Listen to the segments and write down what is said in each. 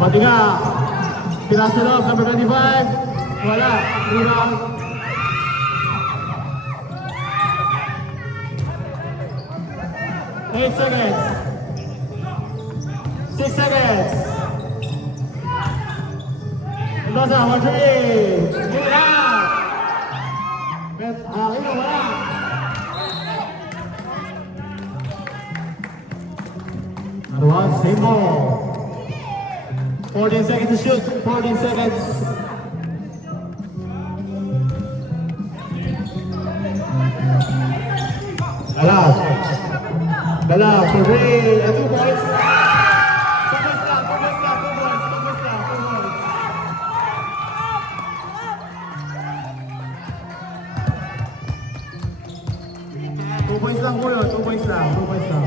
Matiga. Pinasa loob, number 25. Wala. Rebound. Eight seconds. 6 seconds. Mendoza, 1-3. Move it out. Aquino, wala. Another one, same ball. 14 seconds to shoot. 14 seconds. Allowed. Allowed for 3 and 2 points. 2 points lang, 2 points lang, 2 points, 2 points lang, 2 points. Two points lang po yun, 2 points lang, 2 points lang.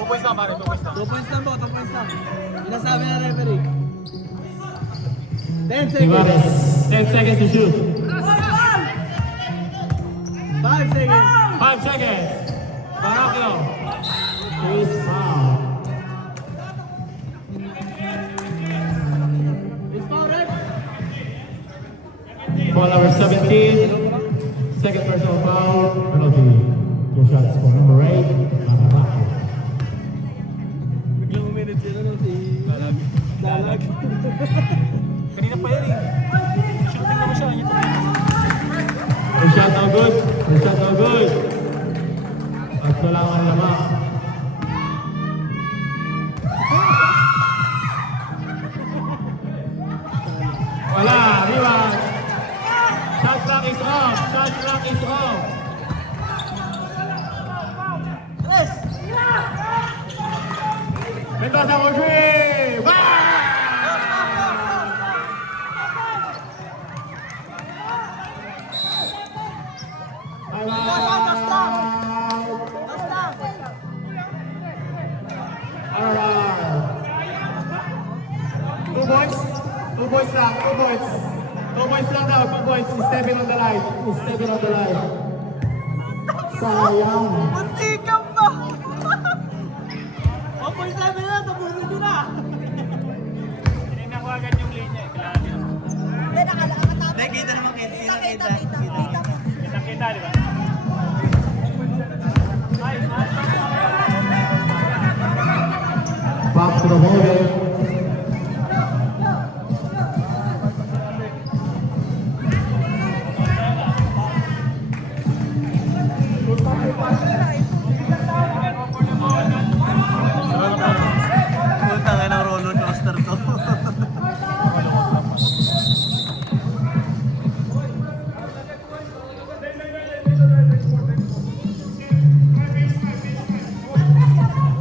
2 points lang pare, 2 points lang. 2 points lang po, 2 points lang. Sinasabi na referee. 10 seconds. 10 seconds to shoot. 5 seconds. 5 seconds. Baracchio. Please foul. Is foul red? Foul number 17. Second personal foul. Penalty. 2 shots for number 8. Baracchio. Biglang uminit sila no, si Dalag. Kanina pa yan eh. Shooting naman siya. First shot no good. First shot no good. At wala ang lama. Wala. Rebound. Shot clock is off. Shot clock is off. Mendoza for 3. Wow! Two points lang, 2 points. 2 points lang daw, 2 points. Stepping on the line. Stepping on the line. Sayang. Muntikan pa! 1.7 na, tapusin ko na! Tinignan ko agad yung linya eh. Kailangan nyo. Hindi, nakatabi. Nakikita naman kita. Kita. Kitang-kita, di ba? Back to the ball. Punta ka ng roller coaster to.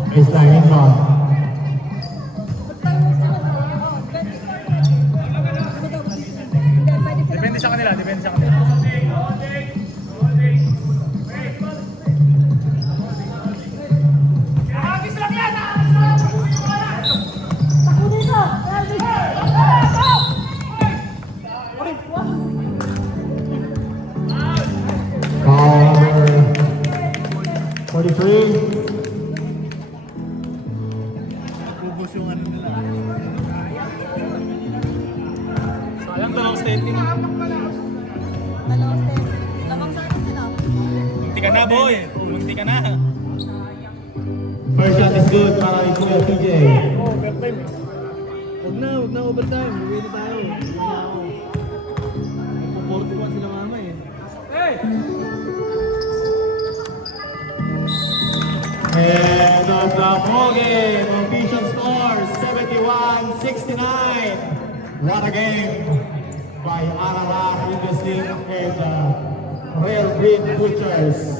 Baseline inbound. Depende sa kanila, depende sa kanila. Foul number 43. Ubus yung ano nila. Sayang dalawang stating. Lamang sa atin sila. Munti ka na, boy. Munti ka na. First shot is good para kay Kuya TJ. Huwag na overtime. Uwi na tayo. Puporto sila mama eh. And on the ball game, official score 71-69. What a game by RRR Investing and Rare Breed Butchers.